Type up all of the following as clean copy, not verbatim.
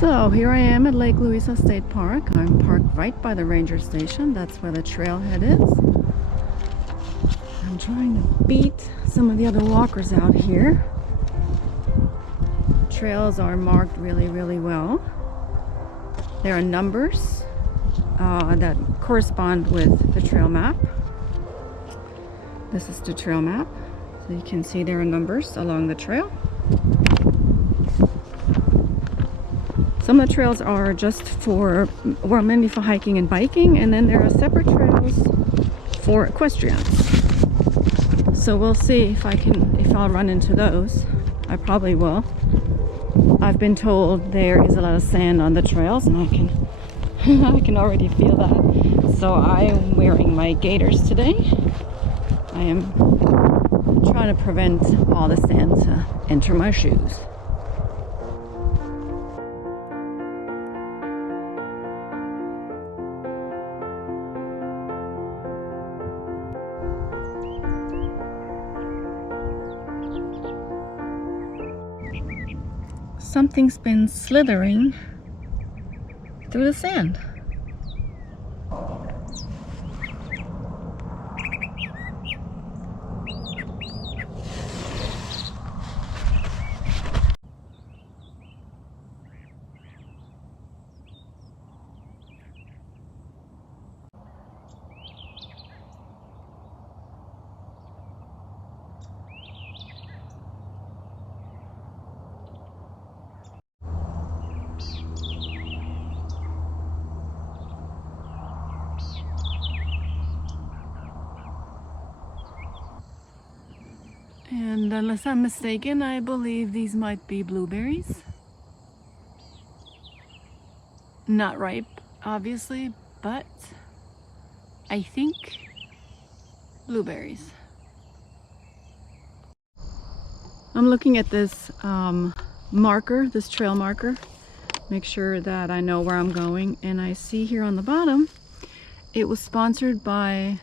So here I am at Lake Louisa State Park. I'm parked right by the ranger station. That's where the trailhead is. I'm trying to beat some of the other walkers out here. Trails are marked really well. There are numbers that correspond with the trail map. This is the trail map. So you can see there are numbers along the trail. Some of the trails are just mainly for hiking and biking, and then there are separate trails for equestrians. So we'll see if I'll run into those. I probably will. I've been told there is a lot of sand on the trails, and I can already feel that. So I am wearing my gaiters today. I am trying to prevent all the sand to enter my shoes. Something's been slithering through the sand. And unless I'm mistaken, I believe these might be blueberries. Not ripe, obviously, but I think blueberries. I'm looking at this marker, this trail marker, make sure that I know where I'm going, and I see here on the bottom it was sponsored by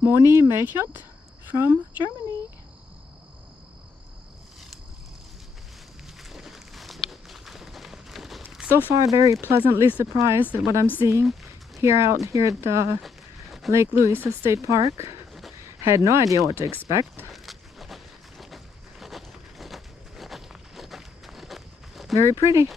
Moni Melchot from Germany. So far, very pleasantly surprised at what I'm seeing out here at Lake Louisa State Park. Had no idea what to expect. Very pretty.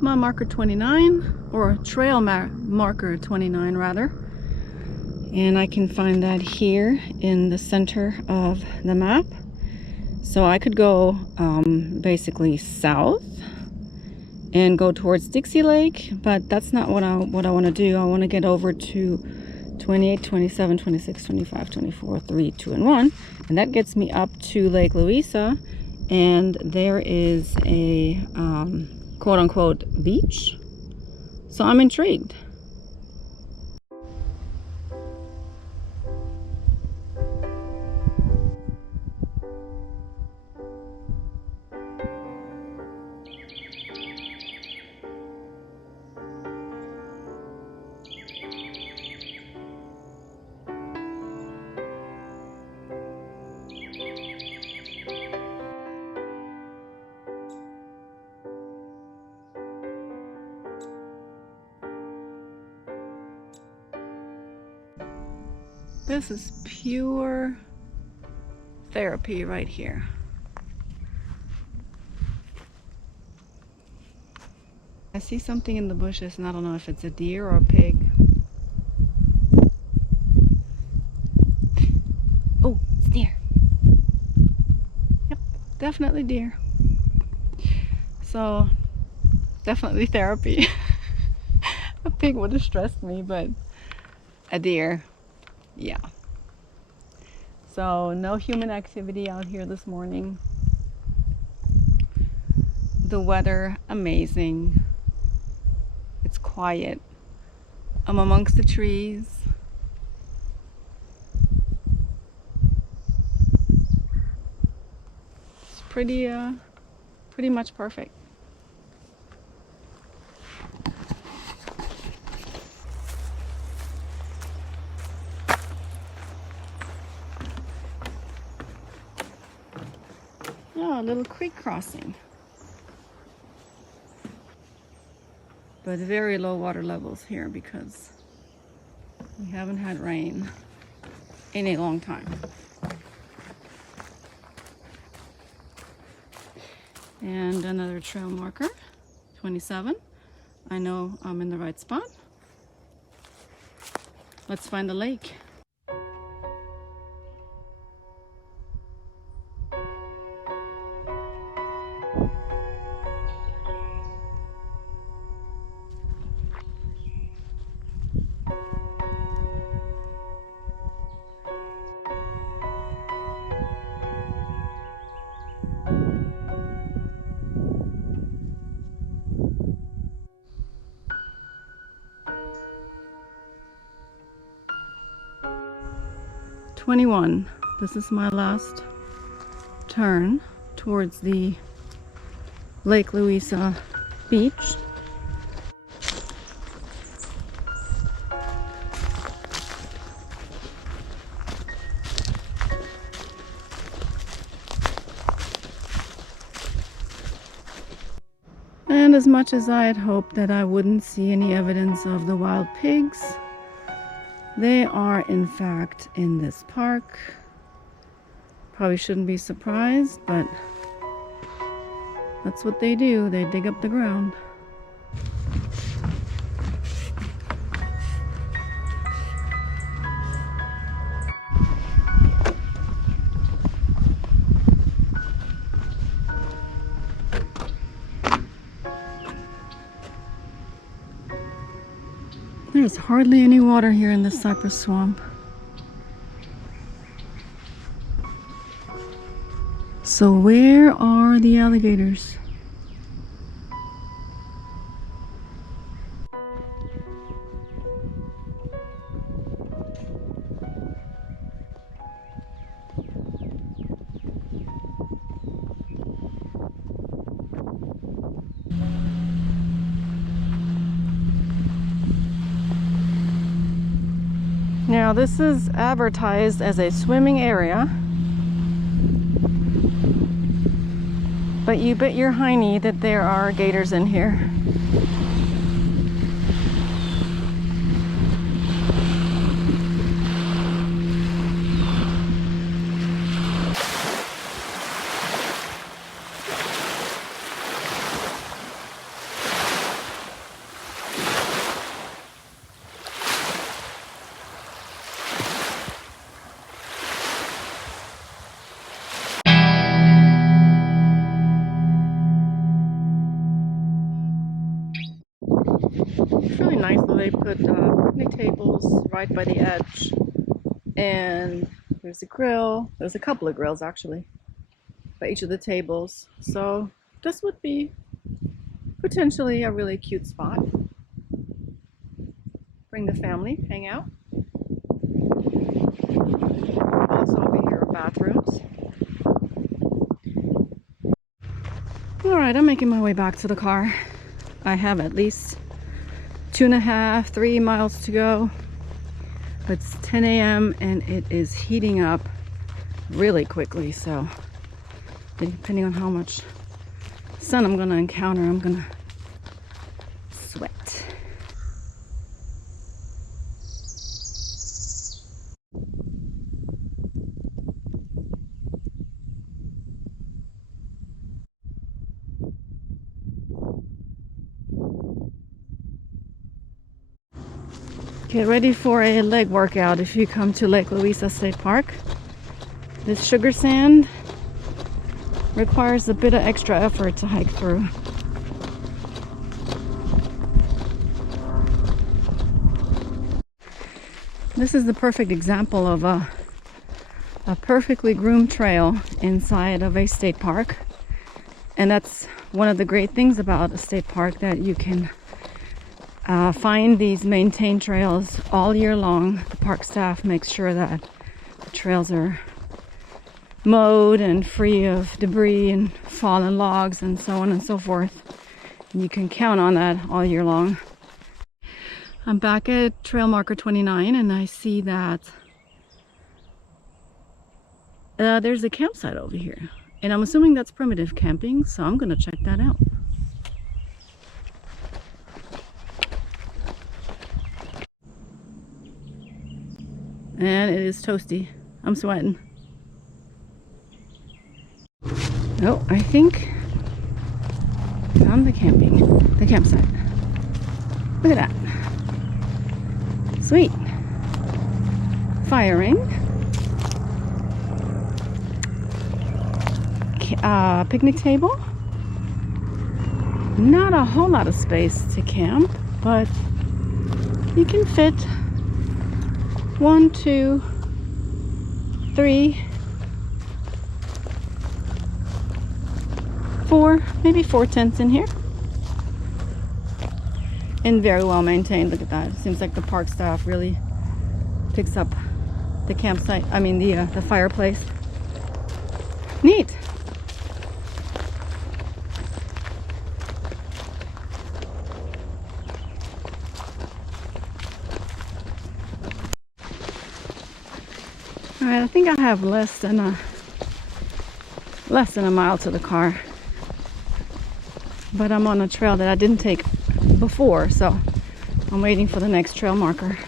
My marker 29, or trail marker 29 rather, and I can find that here in the center of the map. So I could go basically south and go towards Dixie Lake, but that's not what I want to do. I want to get over to 28, 27, 26, 25, 24, 3, 2, and 1, and that gets me up to Lake Louisa, and there is a quote-unquote beach. So I'm intrigued. This is pure therapy right here. I see something in the bushes, and I don't know if it's a deer or a pig. Oh, it's deer. Yep, definitely deer. So, definitely therapy. A pig would have stressed me, but a deer. Yeah. So no human activity out here this morning. The weather, amazing. It's quiet. I'm amongst the trees. pretty much perfect. Oh, a little creek crossing. But very low water levels here because we haven't had rain in a long time. And another trail marker, 27. I know I'm in the right spot. Let's find the lake. This is my last turn towards the Lake Louisa beach. And as much as I had hoped that I wouldn't see any evidence of the wild pigs, they are in fact in this park. Probably shouldn't be surprised, but that's what they do. They dig up the ground. There's hardly any water here in the cypress swamp. So where are the alligators? Now this is advertised as a swimming area, but you bet your hiney that there are gators in here. It's really nice that they put picnic tables right by the edge, and there's a grill. There's a couple of grills actually by each of the tables, so this would be potentially a really cute spot. Bring the family, hang out. Also over here are bathrooms. Alright, I'm making my way back to the car. I have at least 2.5, 3 miles to go. It's 10 a.m. and it is heating up really quickly, so depending on how much sun I'm gonna encounter, I'm gonna sweat. Get ready for a leg workout if you come to Lake Louisa State Park. This sugar sand requires a bit of extra effort to hike through. This is the perfect example of a perfectly groomed trail inside of a state park. And that's one of the great things about a state park, that you can find these maintained trails all year long. The park staff makes sure that the trails are mowed and free of debris and fallen logs and so on and so forth. And you can count on that all year long. I'm back at trail marker 29 and I see that there's a campsite over here. And I'm assuming that's primitive camping, so I'm gonna check that out. And it is toasty. I'm sweating. Oh, I think found the campsite. Look at that. Sweet. Fire ring. Picnic table. Not a whole lot of space to camp, but you can fit 1, 2, 3, 4, maybe 4 tents in here. And very well maintained. Look at that. It seems like the park staff really picks up the campsite, I mean the fireplace. Neat. Alright, I think I have less than a mile to the car. But I'm on a trail that I didn't take before, so I'm waiting for the next trail marker.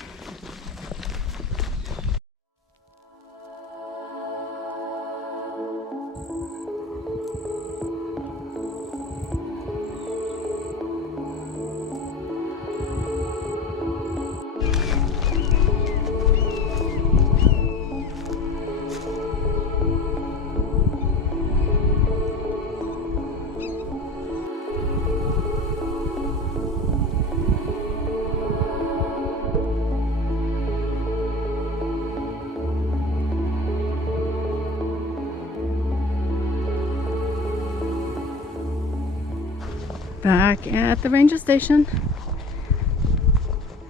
Back at the ranger station.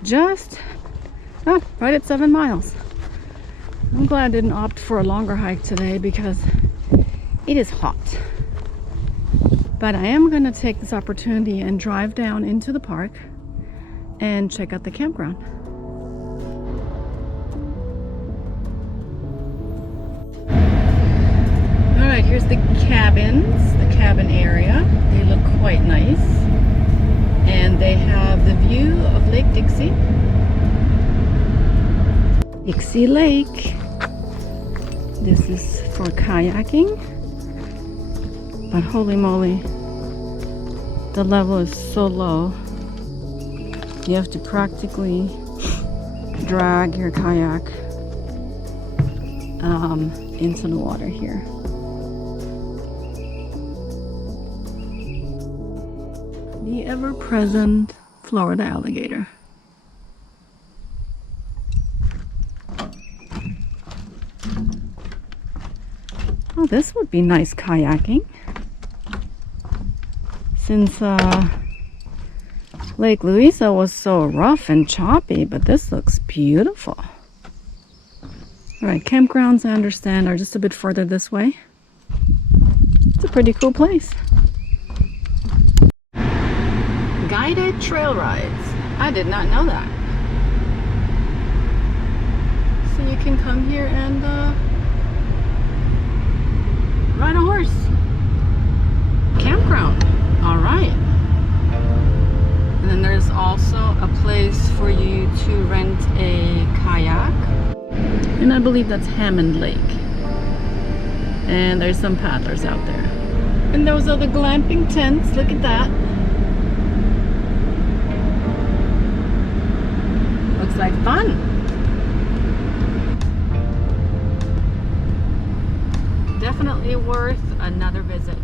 Just right at 7 miles. I'm glad I didn't opt for a longer hike today because it is hot. But I am going to take this opportunity and drive down into the park and check out the campground. Alright, here's the cabins, the cabin area. They look quite nice. And they have the view of Lake Dixie. Dixie Lake. This is for kayaking. But holy moly, the level is so low. You have to practically drag your kayak into the water here. The ever-present Florida alligator. Oh, this would be nice kayaking. Since Lake Louisa was so rough and choppy, but this looks beautiful. Alright, campgrounds, I understand, are just a bit further this way. It's a pretty cool place. Guided trail rides. I did not know that. So you can come here and ride a horse. Campground. Alright. And then there's also a place for you to rent a kayak. And I believe that's Hammond Lake. And there's some paddlers out there. And those are the glamping tents. Look at that. Looks like fun. Definitely worth another visit.